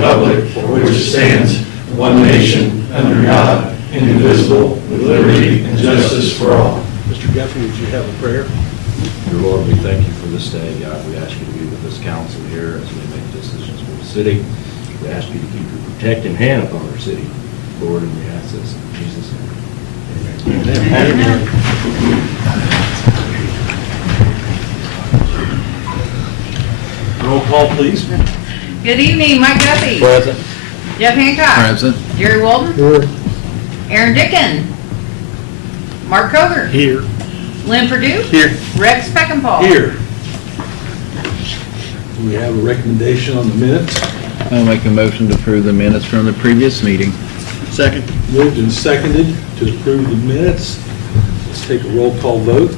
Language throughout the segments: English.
republic for which it stands, one nation, under God, indivisible, with liberty and justice for all. Mr. Guthrie, would you have a prayer? Dear Lord, we thank you for this day. God, we ask you to be with this council here as we make decisions for the city. We ask you to keep your protecting hand upon our city, Lord, and we ask this in Jesus' name. Amen. Roll call, please. Good evening, Mike Guthrie. Present. Jeff Hancock. Present. Jerry Walden. Aaron Dickin. Mark Cover. Here. Lynn Purdue. Here. Rex Peckinpah. Here. Do we have a recommendation on the minutes? I'll make a motion to approve the minutes from the previous meeting. Second. Moved and seconded to approve the minutes. Let's take a roll call vote.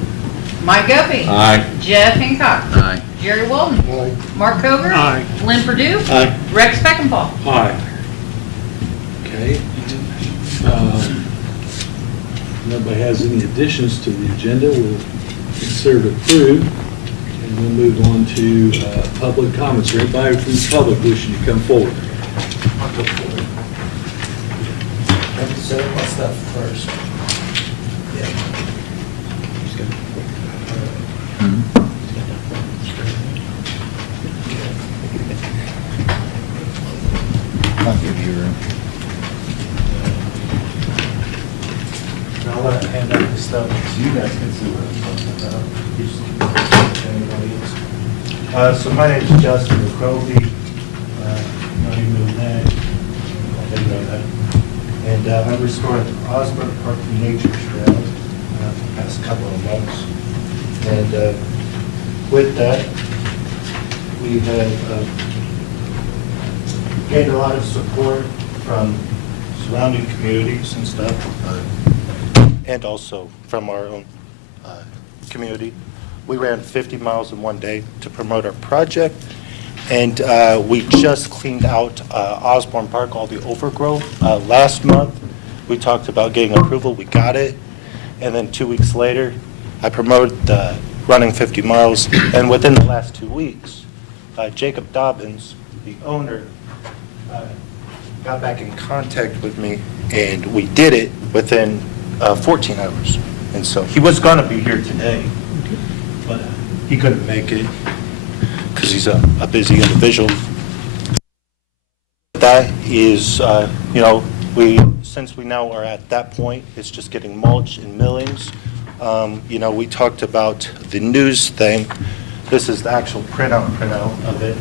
Mike Guthrie. Aye. Jeff Hancock. Aye. Jerry Walden. Aye. Mark Cover. Aye. Lynn Purdue. Aye. Rex Peckinpah. Aye. Okay. Nobody has any additions to the agenda, we'll consider it approved. And we'll move on to public comments. Is there anybody from the public wishing to come forward? Let me set up my stuff first. I'll give you room. I'll hand out the stuff so you guys can see what I'm talking about. Anybody else? So my name is Justin McCrovey. Not even know that. I didn't know that. And I'm restoring Osborne Park Nature Trail for the past couple of months. And with that, we have gained a lot of support from surrounding communities and stuff, and also from our own community. We ran 50 miles in one day to promote our project, and we just cleaned out Osborne Park, all the overgrowth. Last month, we talked about getting approval, we got it, and then 2 weeks later, I promoted running 50 miles, and within the last 2 weeks, Jacob Dobbins, the owner, got back in contact with me, and we did it within 14 hours. And so he was going to be here today, but he couldn't make it because he's a busy individual. That is, since we now are at that point, it's just getting mulch and millings. We talked about the news thing. This is the actual printout of it.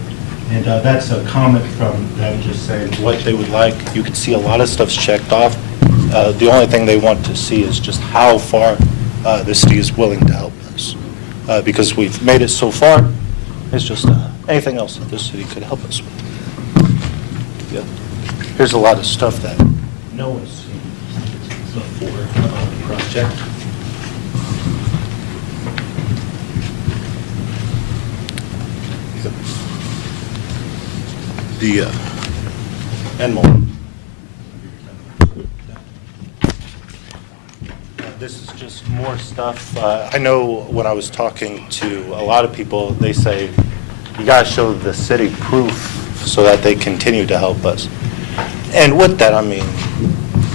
And that's a comment from them just saying what they would like. You can see a lot of stuff's checked off. The only thing they want to see is just how far the city is willing to help us. Because we've made it so far, it's just anything else that the city could help us with. Yeah. Here's a lot of stuff that no one's seen before on the project. And more. This is just more stuff. I know when I was talking to a lot of people, they say, you got to show the city proof so that they continue to help us. And with that, I mean,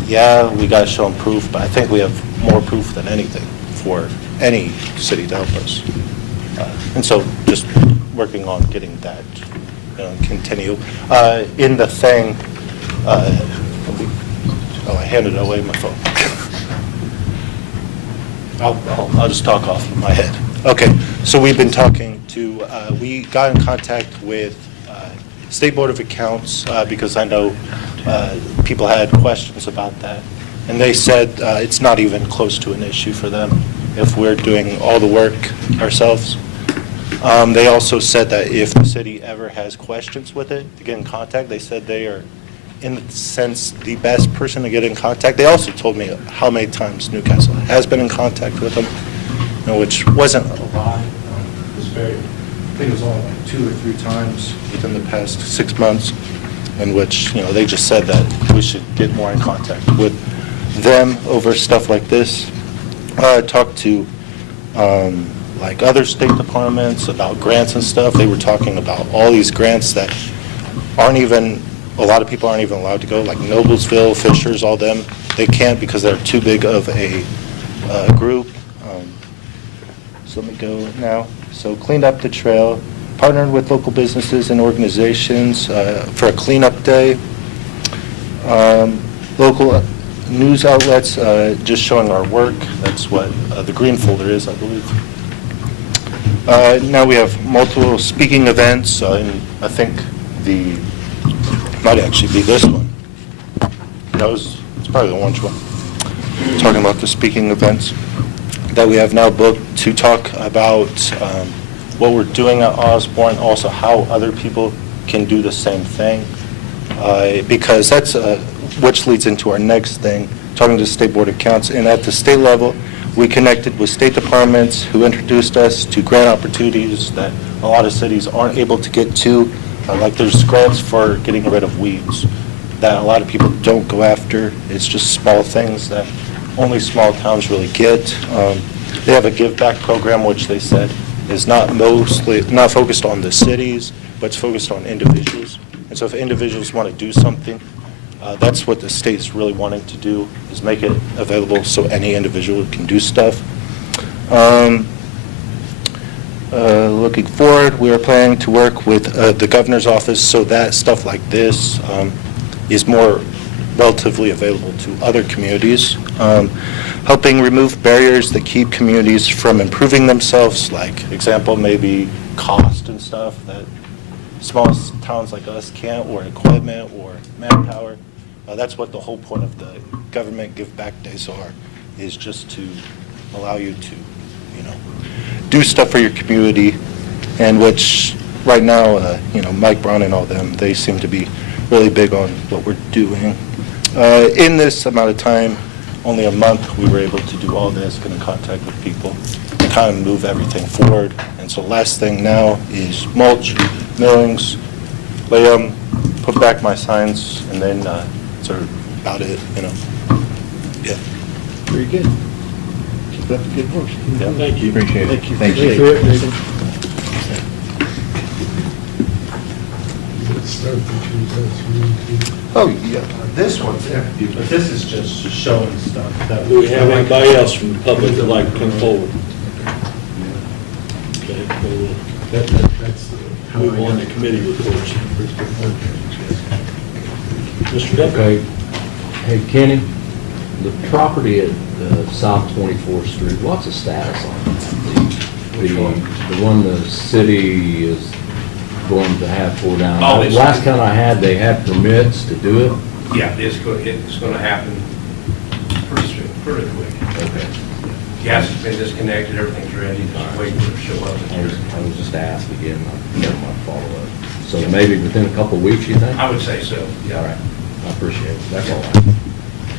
yeah, we got to show them proof, but I think we have more proof than anything for any city to help us. And so just working on getting that continue. In the thing, I handed away my phone. I'll just talk off of my head. Okay, so we've been talking to, we got in contact with State Board of Accounts because I know people had questions about that. And they said it's not even close to an issue for them if we're doing all the work ourselves. They also said that if the city ever has questions with it, to get in contact, they said they are, in a sense, the best person to get in contact. They also told me how many times Newcastle has been in contact with them, which wasn't a lot. It was I think it was only like 2 or 3 times within the past 6 months, in which, they just said that we should get more in contact with them over stuff like this. Talked to like other state departments about grants and stuff. They were talking about all these grants that aren't even a lot of people aren't even allowed to go, like Noblesville, Fishers, all them. They can't because they're too big of a group. So let me go now. So cleaned up the trail, partnered with local businesses and organizations for a cleanup day. Local news outlets just showing our work. That's what the green folder is, I believe. Now we have multiple speaking events, and I think might actually be this one. It's probably the orange one. Talking about the speaking events that we have now booked to talk about what we're doing at Osborne, also how other people can do the same thing, because that's which leads into our next thing, talking to the State Board of Accounts. And at the state level, we connected with state departments who introduced us to grant opportunities that a lot of cities aren't able to get to. Like there's grants for getting rid of weeds that a lot of people don't go after. It's just small things that only small towns really get. They have a give back program, which they said is not focused on the cities, but it's focused on individuals. And so if individuals want to do something, that's what the state is really wanting to do, is make it available so any individual can do stuff. Looking forward, we are planning to work with the governor's office so that stuff like this is more relatively available to other communities. Helping remove barriers that keep communities from improving themselves, like example, maybe cost and stuff that small towns like us can't, or equipment or manpower. That's what the whole point of the government give back days are, is just to allow you to, do stuff for your community, and which right now, Mike Brown and all them, they seem to be really big on what we're doing. In this amount of time, only a month, we were able to do all this, get in contact with people, kind of move everything forward. And so last thing now is mulch, millings, lay them, put back my signs, and then that's about it, Yeah. Very good. Keep up the good work. Yeah. Thank you. Appreciate it. Thank you. Thank you. Oh, yeah, this one's empty, but this is just showing stuff. Do we have anybody else from the public that'd like to come forward? Okay, we'll move on to committee reports. Mr. Decker? Okay. Hey, Kenny, the property at South 24th Street, what's the status on it? Which one? The one the city is going to have tore down. Oh, it's- Last count I had, they had permits to do it. Yeah, it's going to happen pretty soon, pretty quick. Okay. Gas has been disconnected, everything's ready, just waiting for it to show up. I was just asked again, I got my follow-up. So maybe within a couple of weeks, you think? I would say so, All yeah. right, I appreciate it. That's all.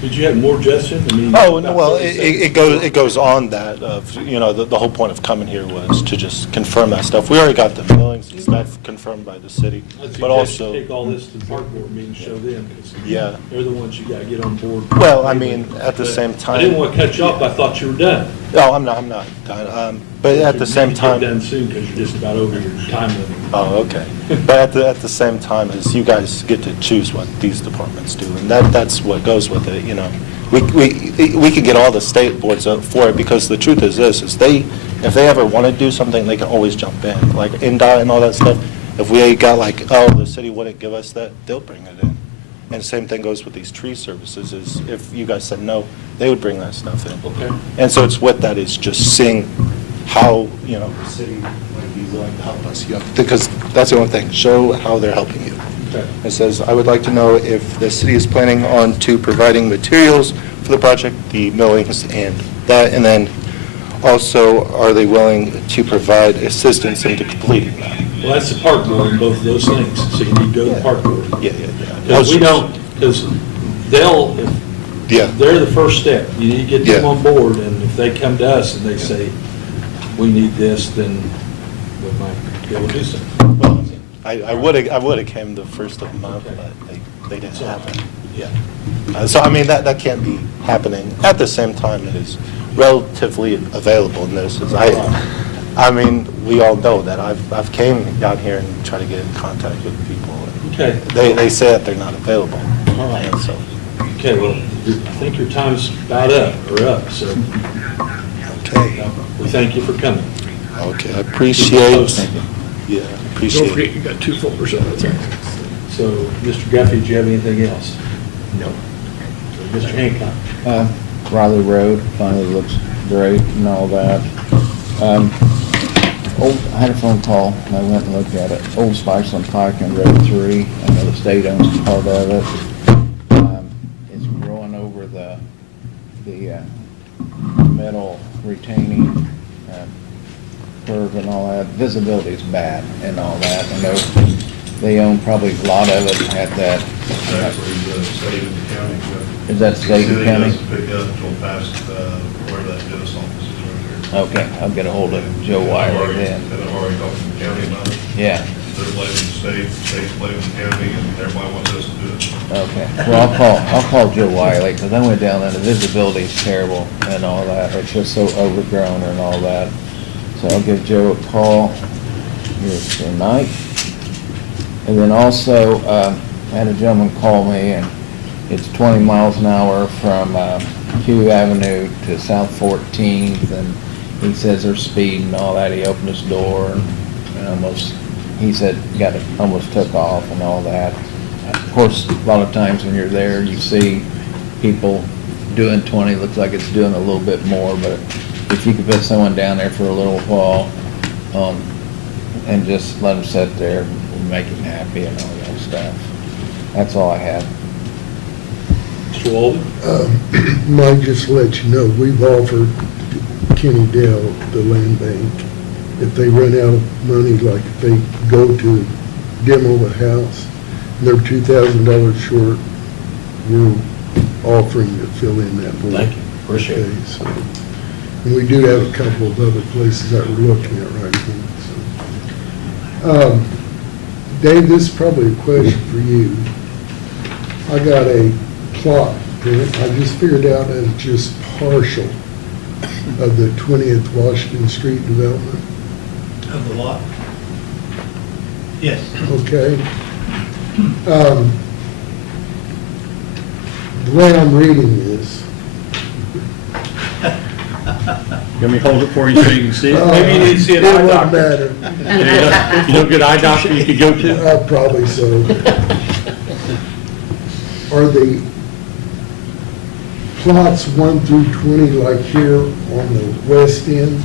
Did you have more, Justin? Oh, no, well, it goes on that, the whole point of coming here was to just confirm that stuff. We already got the millings and stuff confirmed by the city, but also, Take all this to the park board meeting, show them, because yeah. they're the ones you got to get on board. Well, I mean, at the same I didn't time, want to cut you off, I thought you were done. no, I'm not done. But at the same You need to get done time, soon, because you're just about over your time limit. oh, okay. But at the same time, is you guys get to choose what these departments do, and that's what goes with it, We could get all the state boards up for it, because the truth is this, is if they ever want to do something, they can always jump in, like NDOT and all that stuff. If we got like, oh, the city wouldn't give us that, they'll bring it in. And same thing goes with these tree services, is if you guys said no, they would bring that stuff in. Okay. And so it's with that, is just seeing how, the city might be willing to help us, because that's the only thing, show how they're helping you. Okay. It says, I would like to know if the city is planning on to providing materials for the project, the millings and that, and then also, are they willing to provide assistance into completing that? Well, that's the park board, and both of those things, so you need to go to the park board. Yeah. Because because Yeah. they're the first step. You need to get them Yeah. on board, and if they come to us and they say, we need this, then we might be able to do something. Well, I would have came the first of the month, but they didn't happen. Yeah. So, I mean, that can't be happening. At the same time, it is relatively available in this. I mean, we all know that I've came down here and tried to get in contact with people. Okay. They said they're not available. All right. And so, Okay, well, I think your time's about up, so okay, we thank you for coming. okay, I appreciate, yeah, appreciate it. you got 2 folders of it. So, Mr. Guffey, do you have anything else? No. Mr. Hancock? Riley Road finally looks great and all that. I had a phone call, and I went and looked at it. Old Spiceland Pike on Road 3, I know the state owns part of it. It's growing over the metal retaining curve and all that. Visibility is bad and all that. I know they own probably a lot of it at that. Actually, the state and the county. Is that state and county? City doesn't pick up until past, where that dentist office is right there. Okay, I'll get a hold of Joe Wiley then. And I've already talked to the county about it. Yeah, They're blaming the state, state's blaming the county, and everybody wants us to do it. okay. Well, I'll call Joe Wiley, because I went down there, the visibility is terrible and all that. It's just so overgrown and all that. So I'll give Joe a call here tonight. And then also, I had a gentleman call me, and it's 20 miles an hour from Q Avenue to South 14th, and he says they're speeding and all that. He opened his door and almost, he said, almost took off and all that. Of course, a lot of times when you're there, you see people doing 20, looks like it's doing a little bit more, but if you could put someone down there for a little while, and just let them sit there and make him happy and all that stuff. That's all I had. Mr. Walden? Mike, just to let you know, we've offered Kenny Dell, the land bank, if they run out of money, like if they go to demo the house, and they're $2,000 short, we're offering to fill in that void. Thank you. Appreciate it. Okay, so, and we do have a couple of other places that we're looking at right now, so. Dave, this is probably a question for you. I got a plot print, I just figured out that it's just partial of the 20th Washington Street development, Of the lot? Yes. okay? The way I'm reading this. Let me hold it for you so you can see it. Maybe you need to see an eye doctor. It wouldn't matter. You know, good eye doctor you could go to? Probably so. Are the plots 1 through 20 like here on the west end?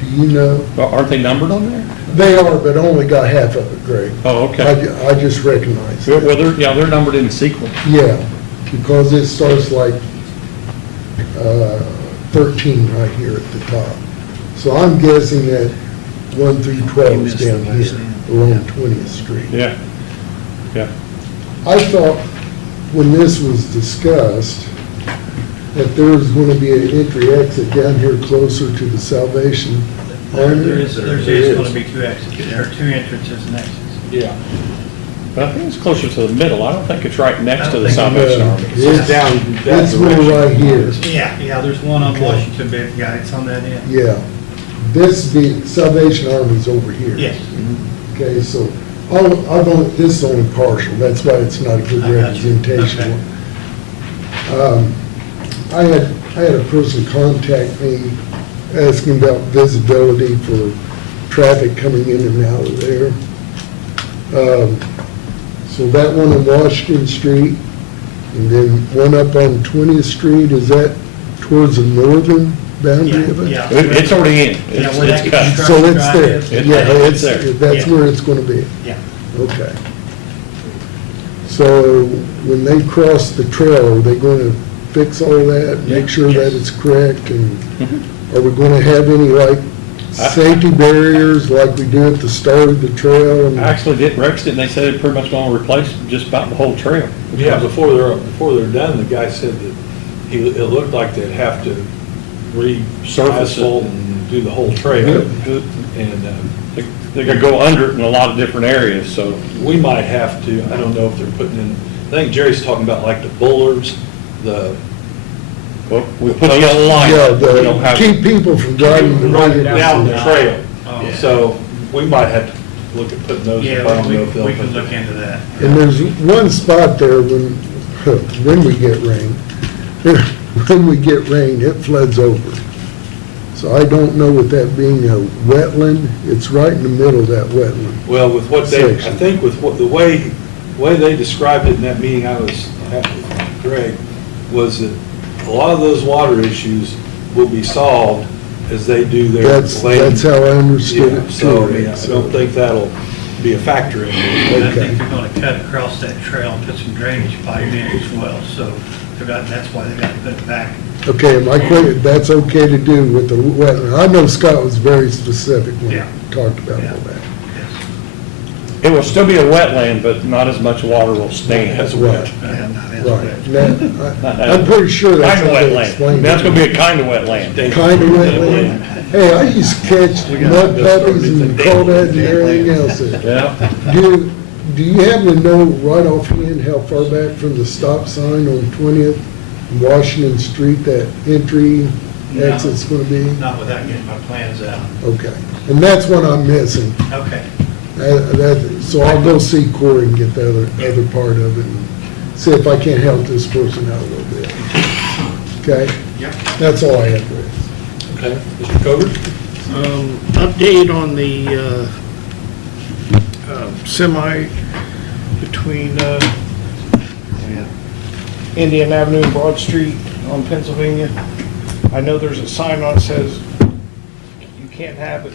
Do you know? Aren't they numbered on there? They are, but only got half of it, Greg. Oh, okay. I just recognize Well, that. they're numbered in sequence. Yeah, because it starts like 13 right here at the top. So I'm guessing that 1 through 12 is down here along 20th Street. Yeah, yeah. I thought when this was discussed, that there was going to be an entry exit down here closer to the Salvation Army. There is going to be 2 exits, there are 2 entrances and exits. Yeah. But I think it's closer to the middle. I don't think it's right next to the I don't Salvation No, Army. It's down that It's one direction. right here. Yeah, there's one on Okay. Washington, but yeah, it's on that end. Yeah. The Salvation Army's over here. Yes. Okay, so this is only partial, that's why it's not a good I got you. representation. I had a person contact me asking about visibility for traffic coming in and out of there. So that one on Washington Street, and then one up on 20th Street, is that towards the northern boundary of it? Yeah. It's already in. Yeah, It's where that it's cut. construction So it's drive there, is. yeah, It's there. that's Yeah. where it's gonna be. Yeah. Okay. So when they cross the trail, are they going to fix all that, make sure that it's correct? And are we going to have any like safety barriers like we do at the start of the trail? And- I actually did, Rex did, and they said they're pretty much gonna replace just about the whole trail. Yeah, before they're done, the guy said that it looked like they'd have to Surface it. re-asphalt and do the whole trail. And They're gonna go under it in a lot of different areas, so. we might have to, I don't know if they're putting in, I think Jerry's talking about like the bullers, Well, we put a yellow line. Yeah, We don't to have- keep people from driving the running road. down the trail. Oh. So we might have to look at putting those. Yeah, I don't know if we they'll can put look them. into that. And there's one spot there when we get rain, when we get rain, it floods over. So I don't know with that being a wetland, it's right in the middle of that wetland. Well, with what they, I Section. think with what, the way they described it in that meeting I was at with Greg, was that a lot of those water issues will be solved as they do their land. That's how I understood Yeah, it so, I too. mean, I don't think that'll be a factor in it. And I Okay. think they're gonna cut across that trail and put some drainage pipe in as well, so that's why they gotta put it back. Okay, my question, that's okay to do with the wetland. I know Scott was very specific when he Yeah. talked about Yeah. all that. Yes. It will still be a wetland, but not as much water will stand. That's Right, Yeah, not as right. wet. Now, I'm pretty sure that's Kind of how they wetland. explained it. That's gonna be a kind of wetland. Kind of wetland. Hey, I used to catch mud puppies and crawdad and everything else. Yeah. Do you happen to know right offhand how far back from the stop sign on 20th and Washington Street that entry exit's gonna be? Not without getting my plans out. Okay, and that's what I'm missing. Okay. So I'll go see Corey and get the other part of it and see if I can't help this person out a little bit. Okay? Yep. That's all I have, Chris. Okay, Mr. Covert? Update on the semi between Indian Avenue and Broad Street on Pennsylvania. I know there's a sign on it says you can't have it,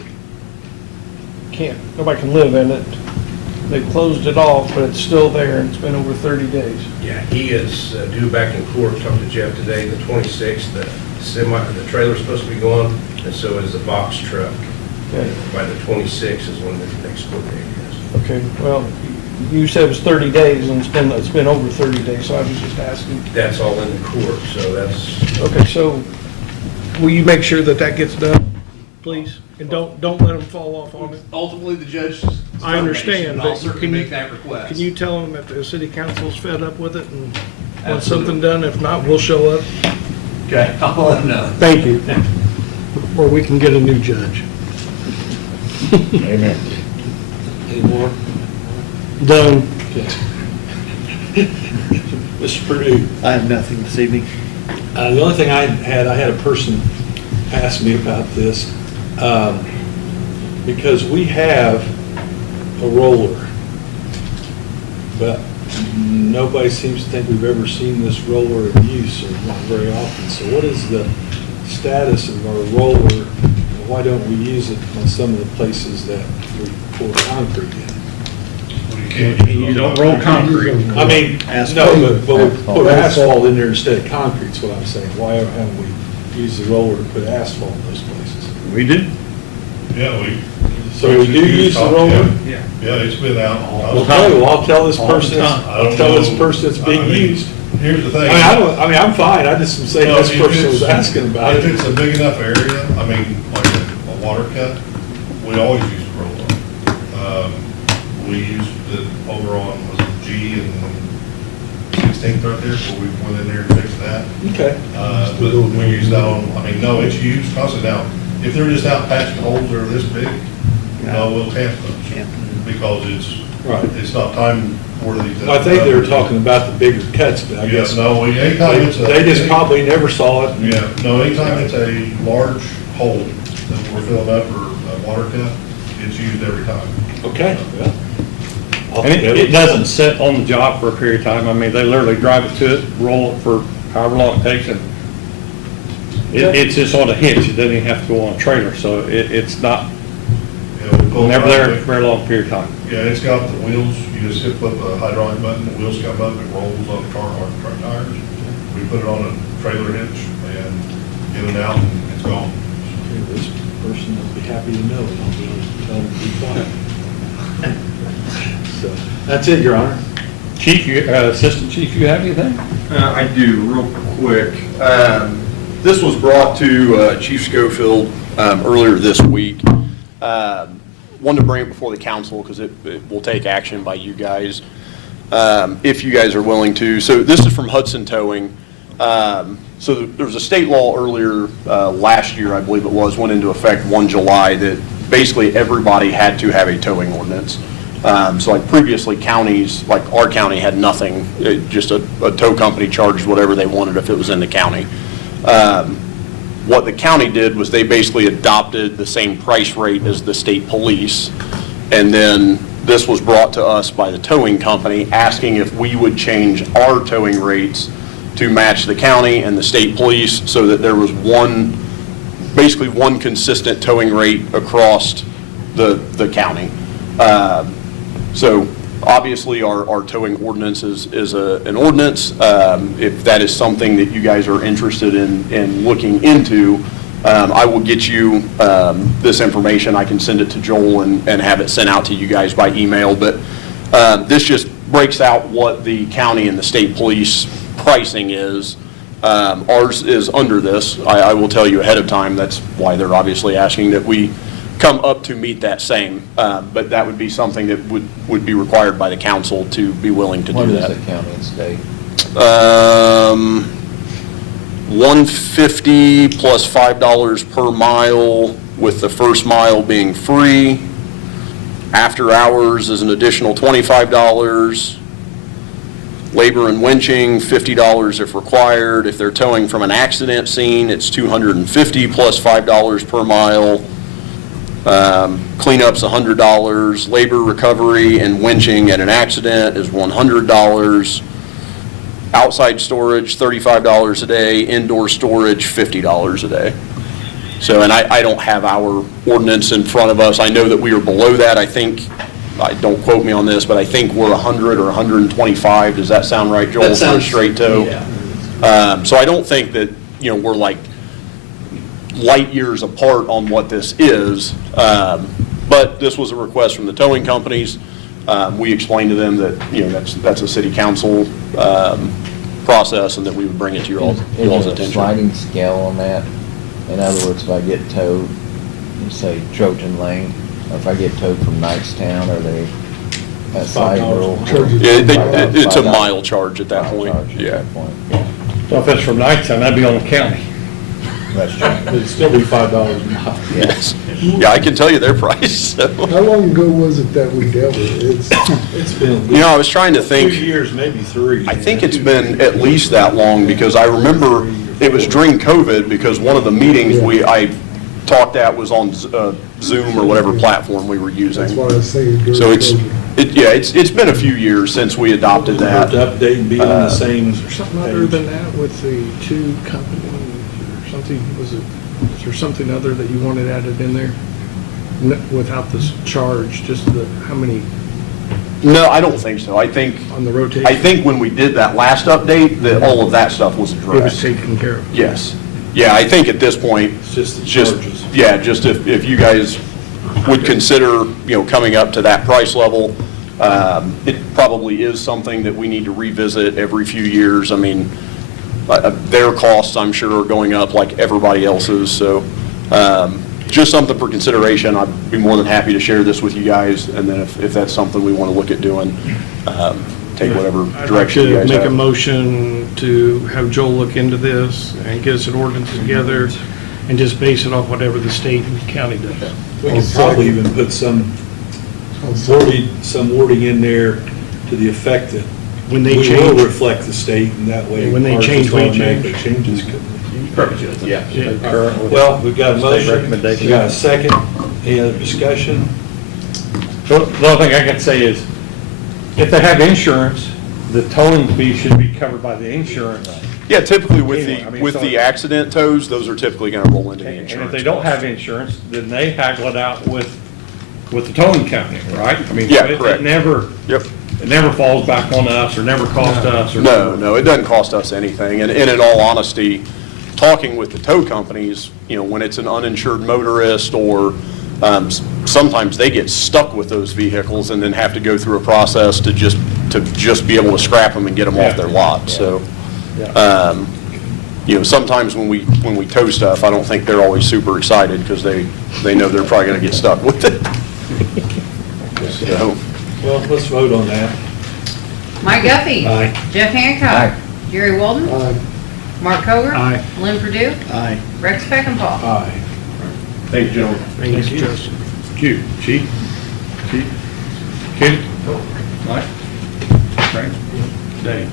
nobody can live in it. They closed it off, but it's still there, and it's been over 30 days. Yeah, he is due back in court. Talked to Jeff today, the 26th. The trailer's supposed to be going, and so is the box truck. Okay. By the 26th is when the next court date is. Okay, well, you said it was 30 days, and it's been over 30 days, so I was just asking. That's all in the court, so that's, Okay, so will you make sure that that gets done, please? And don't let them fall off on it. Ultimately, the judge. I understand, I'll but certainly can you, make that request. can you tell them that the city council's fed up with it and want something done? If not, we'll show up. Okay, I'll let them know. Thank you. Or we can get a new judge. Amen. Any more? Done. Okay. Mr. Purdue? I have nothing this evening. The only thing I had a person ask me about this, because we have a roller, but nobody seems to think we've ever seen this roller in use, or not very often. So what is the status of our roller, and why don't we use it on some of the places that we pour concrete in? You don't roll concrete. I mean, Asphalt. no, but we put Asphalt. asphalt in there instead of concrete, is what I'm saying. Why haven't we used the roller to put asphalt in those places? We do. Yeah, we. So we do use the roller? yeah. Yeah, it's been out. Okay, well, I'll tell this All the person, time. I'll tell this person it's being used. Here's the thing. I mean, I'm fine, I just am saying No, this if person it's- was asking about If it. it's a big enough area, I mean, like a water cut, we always use a roll-on. We used it over on, was it G and 16th right there, where we went in there and fixed that. Okay. But we use that on, I mean, no, it's used constantly now. If they're just out patching holes that are this big, no, we'll tamp those, because Right. it's not time worthy to. I think they were talking about the bigger cuts, but I guess Yes, no, anytime it's a. they just probably never saw it. Yeah, no, anytime it's a large hole that we're filling up or a water cut, it's used every time. Okay, well. I'll And forget it doesn't sit on the job for a period of time. I mean, they literally drive it to it, roll it for however long it takes, and it's just on a hitch. It doesn't even have to go on a trailer, so it's not, Yeah, we pull it never right there quick. for a very long period of time. Yeah, it's got the wheels, you just hit flip a hydraulic button, the wheels come up, it rolls on the car, on the truck tires. We put it on a trailer hitch and get it out and it's gone. Okay, this person will be happy to know, and I'll be able to tell them to be quiet. So, that's it, Your Honor. Chief, Assistant Chief, you have anything? I do, real quick. This was brought to Chief Schofield earlier this week. Wanted to bring it before the council because it will take action by you guys, if you guys are willing to. So this is from Hudson Towing. So there was a state law earlier last year, I believe it was, went into effect 1 July that basically everybody had to have a towing ordinance. So like previously counties, like our county had nothing, just a tow company charged whatever they wanted if it was in the county. What the county did was they basically adopted the same price rate as the state police. And then this was brought to us by the towing company asking if we would change our towing rates to match the county and the state police so that there was basically one consistent towing rate across the county. So obviously our towing ordinance is an ordinance. If that is something that you guys are interested in looking into, I will get you this information. I can send it to Joel and have it sent out to you guys by email. But this just breaks out what the county and the state police pricing is. Ours is under this. I will tell you ahead of time. That's why they're obviously asking that we come up to meet that same. But that would be something that would be required by the council to be willing to What do is that. the county and state? $150 plus $5 per mile, with the first mile being free. After hours is an additional $25. Labor and winching, $50 if required. If they're towing from an accident scene, it's $250 plus $5 per mile. Cleanup's $100. Labor, recovery, and winching at an accident is $100. Outside storage, $35 a day. Indoor storage, $50 a day. So, and I don't have our ordinance in front of us. I know that we are below that. I think, don't quote me on this, but I think we're 100 or 125. Does that sound right, Joel, for a straight tow? Yeah. So I don't think that, we're like light years apart on what this is. But this was a request from the towing companies. We explained to them that, that's a city council process, and that we would bring it to y'all's Is there a attention. sliding scale on that? In other words, if I get towed, say Trojan Lane, or if I get towed from Knightstown, are they at side rule? Yeah, it's a $5. mile charge at that Mile point, charge at yeah. that point. So if it's from Knightstown, that'd be on the county. That's true. It'd still be $5 a mile. Yes. Yeah, I can tell you their price, so. How long ago was it that we dealt with it? It's been. I was trying to 2 think. years, maybe 3. I think it's been at least that long, because I remember it was during COVID, because one of the meetings I talked at was on Zoom or whatever platform we were using. That's what I was saying. during So COVID. it's been a few years since we adopted To that. update and be on the same. Is there something other than that with the two companies or something? Is there something other that you wanted added in there? Without this charge, just how many No, I don't think so. I think on the rotation? when we did that last update, that all of that stuff was It was addressed. taken care of. Yes. Yeah, I think at this point, It's just the just, charges. yeah, just if you guys would consider, coming up to that price level, it probably is something that we need to revisit every few years. I mean, their costs, I'm sure, are going up like everybody else's, so just something for consideration. I'd be more than happy to share this with you guys, and then if that's something we want to look at doing, take whatever direction you I'd like guys to make a have. motion to have Joel look into this and get us an ordinance together and just base it off whatever the state and county does. We could probably even put some wording in there to the effect that When they we will change, reflect the state, and that way. When they ours change, just we automatically change. changes. Yeah. Current with Well, we've got a state motion, recommendation. we got a second, any other discussion? The only thing I can say is, if they have insurance, the towing fee should be covered by the insurance. Yeah, typically with Anyway, I mean, with so- the accident tows, those are typically going to roll into the And insurance. if they don't have insurance, then they haggle it out with the towing company, right? I mean, Yeah, it correct. never falls back on us, or never costs us, or. No, it doesn't cost us anything. And in all honesty, talking with the tow companies, when it's an uninsured motorist, or sometimes they get stuck with those vehicles and then have to go through a process to just be able to scrap them and get them off their lot. So, sometimes when we tow stuff, I don't think they're always super excited, because they know they're probably going to get stuck with it. So, Well, let's vote on that. Mike Guffey. Aye. Jeff Hancock. Jerry Walden. Mark Koger. Aye. Lynn Purdue. Aye. Rex Peckinpah. Aye. thank you, gentlemen. Thanks, Justin. you. Chief? Kenny? Mike? Frank? Dave?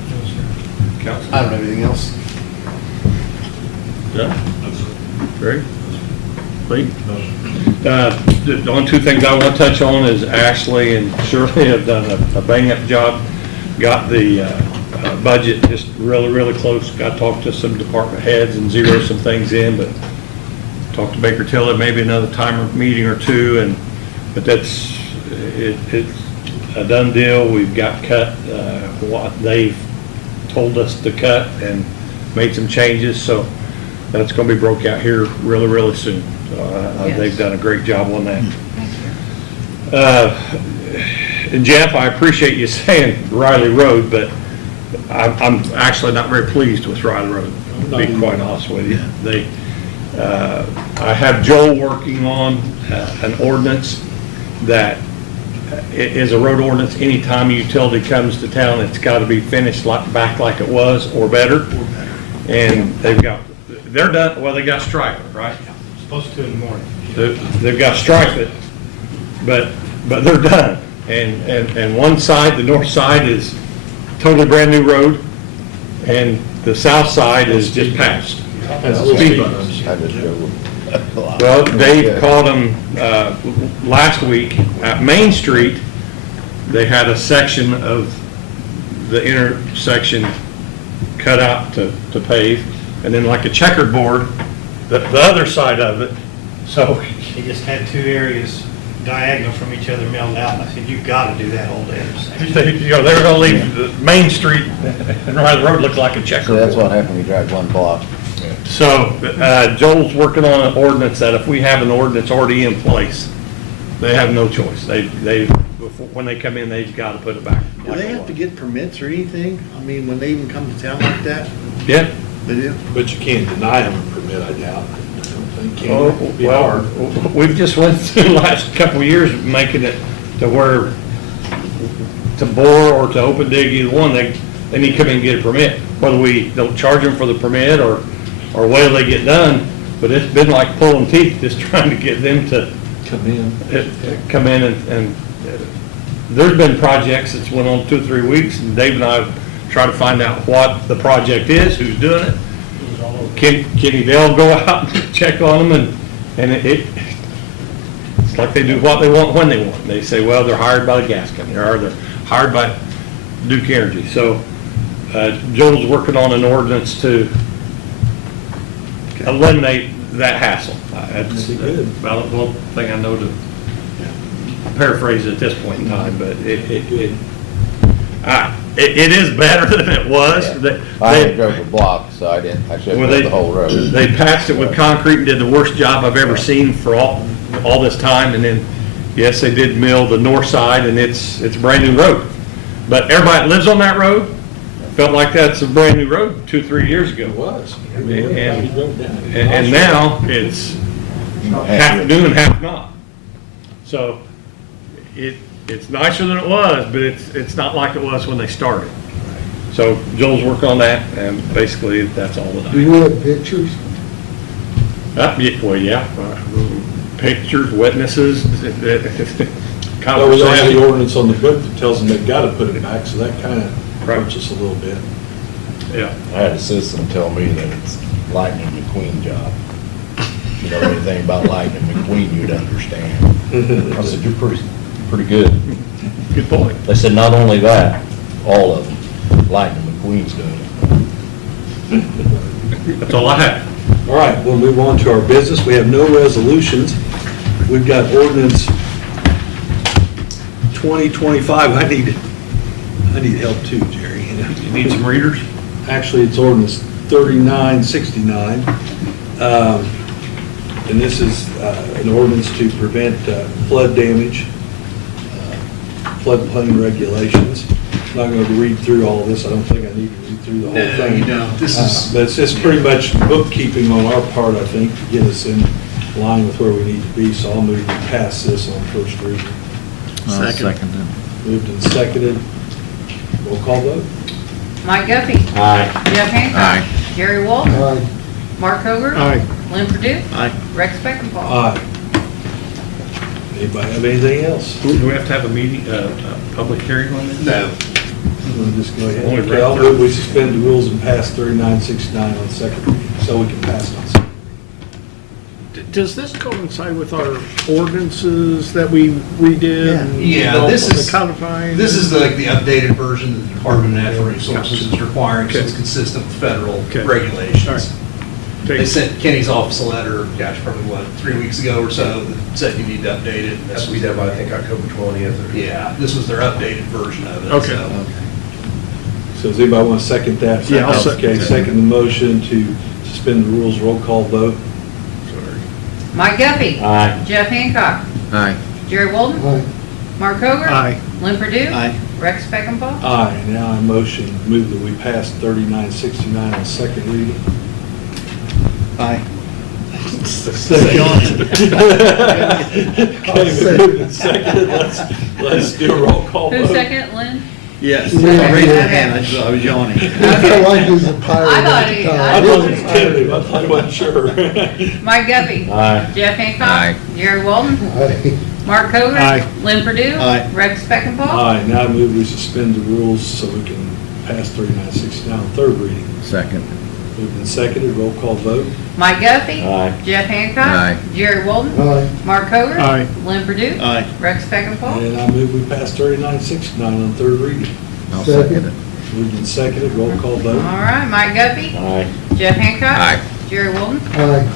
Council? I don't have anything else. Done? Greg? Lee? The only two things I want to touch on is Ashley and Shirley have done a bang-up job. Got the budget just really close. Got to talk to some department heads and zero some things in, but talked to Baker Tilly, maybe another time or meeting or two, but it's a done deal. We've got cut what they've told us to cut and made some changes, so that's going to be broke out here really soon. So they've done a great job on that. And Jeff, I appreciate you saying Riley Road, but I'm actually not very pleased with Riley Road, to be quite honest with you. I have Joel working on an ordinance that is a road ordinance. Anytime a utility comes to town, it's got to be finished back like it was or better. And they're done, well, they got striping, right? Supposed to in the morning. They've got striping, but they're done. And one side, the north side, is totally brand new road, and the south side is just patched. Speed bumps. Well, Dave called them last week at Main Street. They had a section of the intersection cut out to pave, and then like a checkerboard, the other side of it. So He just had two areas diagonal from each other milled out, and I said, you've got to do that whole intersection. they were going to leave the Main Street and Riley Road look like a So checkerboard. that's what happened, we drive one block. So Joel's working on an ordinance that if we have an ordinance already in place, they have no choice. When they come in, they've got to put it back. Do they have to get permits or anything? I mean, when they even come to town like that? Yeah. They do? But you can't deny them a permit, I doubt. It Oh, can be well, hard. we've just went through the last couple of years making it to where to bore or to open dig, either one, they need to come in and get a permit. Whether we don't charge them for the permit or wait till they get done, but it's been like pulling teeth, just trying to get them to come in and there's been projects that's went on 2 or 3 weeks, and Dave and I try to find out what the project is, who's doing it. Kenny Dale go out and check on them, and it's like they do what they want when they want. They say, well, they're hired by the gas company, or they're hired by Duke Energy. So Joel's working on an ordinance to eliminate that hassle. That's about the one thing I know to paraphrase at this point in time, but it is better than it was. I had drove a block, so I shouldn't have the whole road. They patched it with concrete and did the worst job I've ever seen for all this time, and then, yes, they did mill the north side, and it's a brand new road. But everybody that lives on that road felt like that's a brand new road 2 or 3 years ago. It was. And now it's half new and half not. So it's nicer than it was, but it's not like it was when they started. So Joel's working on that, and basically that's all that I Do you have pictures? Well, yeah, pictures, witnesses, Well, we don't have the conversation. ordinance on the book that tells them they've got to put it back, so that kind of hurts us a little bit. Yeah. I had a citizen tell me that it's Lightning McQueen job. If you know anything about Lightning McQueen, you'd understand. I said, you're pretty good. Good point. They said, not only that, all of them, Lightning McQueen's doing it. That's all I have. All right, we'll move on to our business. We have no resolutions. We've got ordinance 2025. I need help too, Jerry. You need some readers? Actually, it's ordinance 3969. And this is an ordinance to prevent flood damage, floodplain regulations. I'm not going to read through all of this. I don't think I need to read through the whole thing. But it's just pretty much bookkeeping on our part, I think, to get us in line with where we need to be. So I'll move to pass this on first reading. Second. Moved and seconded. Roll call vote. Mike Guffey. Aye. Jeff Hancock. Aye. Jerry Walton. Aye. Mark Hoger. Aye. Lynn Purdue. Aye. Rex Beckenbaugh. Aye. Anybody have anything else? Do we have to have a meeting, a public hearing on this? No. We'll just go ahead. Only Okay, I'll move we suspend the rules and pass 3969 on second reading, so we can pass it on second. Does this coincide with our ordinances that we redid? and Yeah, this the is, codifying? this is like the updated version that the Department of Natural Resources is requiring, so it's consistent with federal Okay. regulations. All right. They sent Kenny's office a letter, gosh, probably what, 3 weeks ago or so, that said you need to update it. That's we did by, I think, October 20th. Yeah, this was their updated version of it. Okay. so. So does anybody want to second that? Yeah, I'll second Okay, that. second the motion to suspend the rules, roll call vote. Mike Guffey. Aye. Jeff Hancock. Aye. Jerry Walden. Aye. Mark Hoger. Aye. Lynn Purdue. Aye. Rex Speckenpaul. Aye, now I move that we pass 3969 on second reading. Aye. Okay, moved and seconded. Let's do a roll call Who's vote. second, Lynn? Yes, Yeah. I raised my hand, I was yawning. I felt like he was a pirate I thought at the he- time. I thought it was tentative, I thought I wasn't sure. Mike Guffey. Aye. Jeff Hancock. Aye. Jerry Walden. Aye. Mark Hoger. Aye. Lynn Purdue. Aye. Rex Speckenpaul. Aye, now I move we suspend the rules so we can pass 3969 on third reading. Second. Moved and seconded, roll call vote. Mike Guffey. Aye. Jeff Hancock. Aye. Jerry Walden. Aye. Mark Hoger. Aye. Lynn Purdue. Aye. Rex Speckenpaul. And I move we pass 3969 on third reading. I'll Second. second it. Moved and seconded, roll call All vote. right, Mike Guffey. Aye. Jeff Hancock. Aye. Jerry Walden. Aye.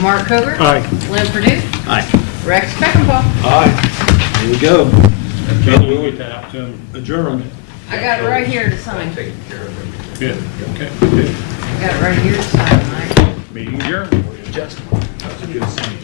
Mark Hoger. Aye. Lynn Purdue. Aye. Rex Speckenpaul. Aye, here we go. We'll tap to Adjourned. I got it right here to sign. Taking care of it. Good, okay, good. I got it right here to sign, Mike. Meeting adjourned. That's a good sign.